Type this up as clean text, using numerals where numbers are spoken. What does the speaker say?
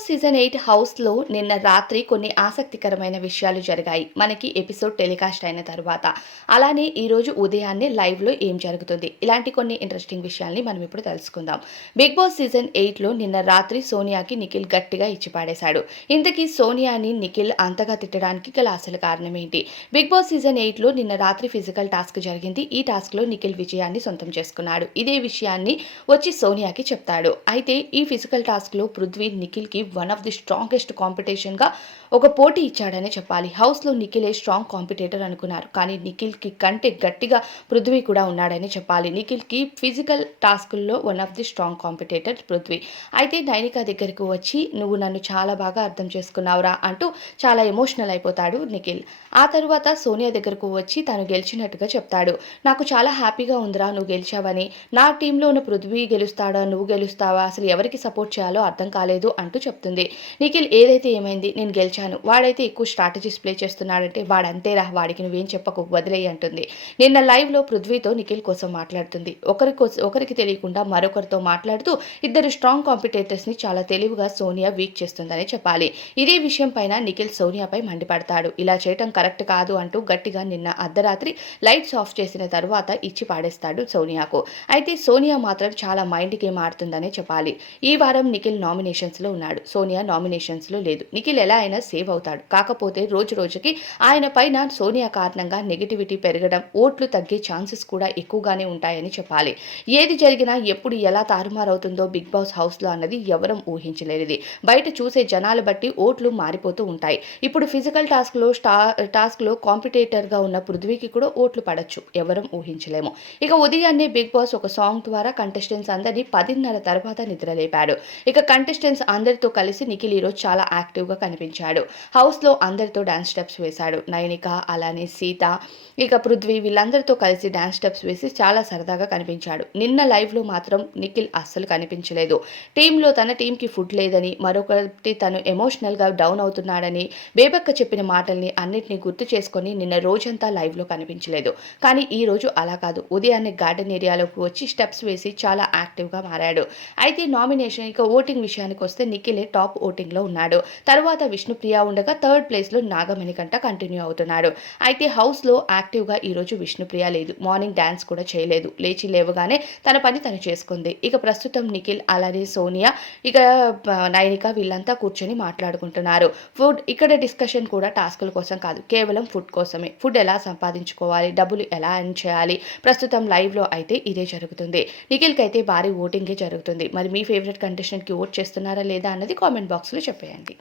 Boss season 8 హౌస్‌లో నిన్న రాత్రి కొన్ని ఆసక్తికరమైన విషయాలు జరిగాయి. మనకి ఎపిసోడ్ టెలికాస్ట్ అయిన తరువాత. అలానే ఈరోజు ఉదయాన్నే లైవ్‌లో ఏం జరుగుతుంది? ఇలాంటి కొన్ని ఇంట్రెస్టింగ్ విషయాల్ని మనం ఇప్పుడు తెలుసుకుందాం. బిగ్ బాస్ సీజన్ 8లో నిన్న రాత్రి సోనియాకి నిఖిల్ గట్టిగా ఇచ్చి పాడేశాడు. ఇంతకీ సోనియాని నిఖిల్ అంతగా తిట్టడానికి గల అసలు కారణం ఏంటి? బిగ్ బాస్ సీజన్ 8లో నిన్న రాత్రి ఫిజికల్ టాస్క్ జరిగింది. ఈ టాస్క్‌లో నిఖిల్ విజయాన్ని సొంతం చేసుకున్నాడు. ఇదే విషయాన్ని వచ్చి సోనియాకి చెప్తాడు. అయితే ఈ ఫిజికల్ టాస్క్‌లో పృథ్వీ నిఖిల్‌కి వన్ ఆఫ్ ది స్ట్రాంగెస్ట్ కాంపిటీషన్‌గా ఒక పోటీ ఇచ్చాడనే చెప్పాలి. హౌస్‌లో నిఖిలే స్ట్రాంగ్ కాంపిటీటర్ అనుకున్నారు. కానీ నిఖిల్‌కి కంటే గట్టిగా పృథ్వీ కూడా ఉన్నాడని చెప్పాలి. నిఖిల్‌కి ఫిజికల్ టాస్కుల్లో one of the strong competitor Prithvi. అయితే నైనిక దగ్గరికి వచ్చి "నువ్వు నన్ను చాలా బాగా అర్థం చేసుకున్నావురా" అంటూ చాలా ఎమోషనల్ అయిపోతాడు నిఖిల్. ఆ తరువాత సోనియా దగ్గరకు వచ్చి తను గెలిచినట్టుగా చెప్తాడు. "నాకు చాలా హ్యాపీగా ఉందిరా నువ్వు గెలిచావని. నా టీంలో ఉన్న పృథ్వీ గెలుస్తాడా? నువ్వు గెలుస్తావా? అసలు ఎవరికి సపోర్ట్ చేయాలో అర్థం కాలేదు" అంటూ చెప్తుంది. నిఖిల్ ఏదైతే ఏమైంది నేను గెలిచాను. వాడైతే ఎక్కువ స్ట్రాటజీస్ ప్లే చేస్తున్నాడంటే వాడంతేరా వాడికి నువ్వేం చెప్పకు వదిలేయి అంటుంది. నిన్న లైవ్‌లో పృథ్వీతో నిఖిల్ కోసం మాట్లాడుతుంది. ఒకరికి తెలియకుండా మరొకరితో మాట్లాడుతూ ఇద్దరు స్ట్రాంగ్ కాంపిటీటర్స్‌ని చాలా తెలివిగా సోనియా వీక్ చేస్తుందనే చెప్పాలి. ఇదే విషయం పైన నిఖిల్ సోనియాపై మండిపడతాడు. ఇలా చేయటం కరెక్ట్ కాదు అంటూ గట్టిగా నిన్న అర్ధరాత్రి లైట్స్ ఆఫ్ చేసిన తరువాత ఇచ్చి పాడేస్తాడు సోనియాకు. అయితే సోనియా మాత్రం చాలా మైండ్ గేమ్ ఆడుతుందనే చెప్పాలి. ఈ వారం నిఖిల్ నామినేషన్స్‌లో ఉన్నాడు. సోనియా నామినేషన్స్‌లో లేదు. నిఖిల్ ఎలా అయినా సేవ్ అవుతాడు. కాకపోతే రోజు రోజుకి ఆయన పైన సోనియా కారణంగా నెగటివిటీ పెరగడం, ఓట్లు తగ్గే ఛాన్సెస్ కూడా ఎక్కువగానే ఉంటాయని చెప్పాలి. ఏది జరిగినా ఎప్పుడు ఎలా తారుమారవుతుందో బిగ్ బాస్ హౌస్‌లో అన్నది ఎవరం ఊహించలేనిది. బయట చూసే జనాలు బట్టి ఓట్లు మారిపోతూ ఉంటాయి. ఇప్పుడు ఫిజికల్ టాస్క్‌లో కాంపిటీటర్‌గా ఉన్న పృథ్వీకి కూడా ఓట్లు పడొచ్చు. ఎవరం ఊహించలేము. ఇక ఉదయాన్నే బిగ్ బాస్ ఒక సాంగ్ ద్వారా కంటెస్టెంట్స్ అందరినీ 10:30 తర్వాత నిద్రలేపాడు. ఇక కంటెస్టెంట్స్ అందరితో కలిసి నిఖిల్ ఈరోజు చాలా యాక్టివ్‌గా కనిపించాడు. హౌస్‌లో అందరితో డాన్స్ స్టెప్స్ వేశాడు. నైనిక, అలానే సీత, ఇక పృథ్వీ వీళ్ళందరితో కలిసి డాన్స్ స్టెప్స్ వేసి చాలా సరదాగా కనిపించాడు. నిన్న లైవ్‌లో మాత్రం నిఖిల్ అస్సలు కనిపించలేదు. తన టీమ్‌కి ఫుడ్ లేదని, మరొకటి తను ఎమోషనల్‌గా డౌన్ అవుతున్నాడని, బేబక్క చెప్పిన మాటల్ని అన్నిటిని గుర్తు చేసుకొని నిన్న రోజంతా లైవ్‌లో కనిపించలేదు. కానీ ఈ రోజు అలా కాదు. ఉదయాన్నే గార్డెన్ ఏరియాలోకి వచ్చి స్టెప్స్ వేసి చాలా యాక్టివ్‌గా మారాడు. అయితే నామినేషన్ ఇక ఓటింగ్ విషయానికొస్తే నిఖిలే టాప్ ఓటింగ్‌లో ఉన్నాడు. తరువాత విష్ణుప్రియ ఉండగా థర్డ్ ప్లేస్‌లో నాగమణికంఠ కంటిన్యూ అవుతున్నాడు. అయితే హౌస్‌లో యాక్టివ్‌గా ఈరోజు విష్ణుప్రియ లేదు. మార్నింగ్ డాన్స్ కూడా చేయలేదు. లేవగానే తన పని తను చేసుకుంది. ఇక ప్రస్తుతం నిఖిల్, అలానే సోనియా, ఇక నైనిక వీళ్ళంతా కూర్చొని మాట్లాడుకుంటున్నారు. ఇక్కడ డిస్కషన్ కూడా టాస్కుల కోసం కాదు. కేవలం ఫుడ్ కోసమే. ఫుడ్ ఎలా సంపాదించుకోవాలి? డబ్బులు ఎలా ఎర్న్ చేయాలి? ప్రస్తుతం లైవ్‌లో అయితే ఇదే జరుగుతుంది. నిఖిల్‌కి అయితే భారీ ఓటింగే జరుగుతుంది. మరి మీ ఫేవరెట్ కంటెస్టెంట్‌కి ఓట్ చేస్తున్నారా లేదా అన్నది కామెంట్ బాక్స్‌లో చెప్పేయండి.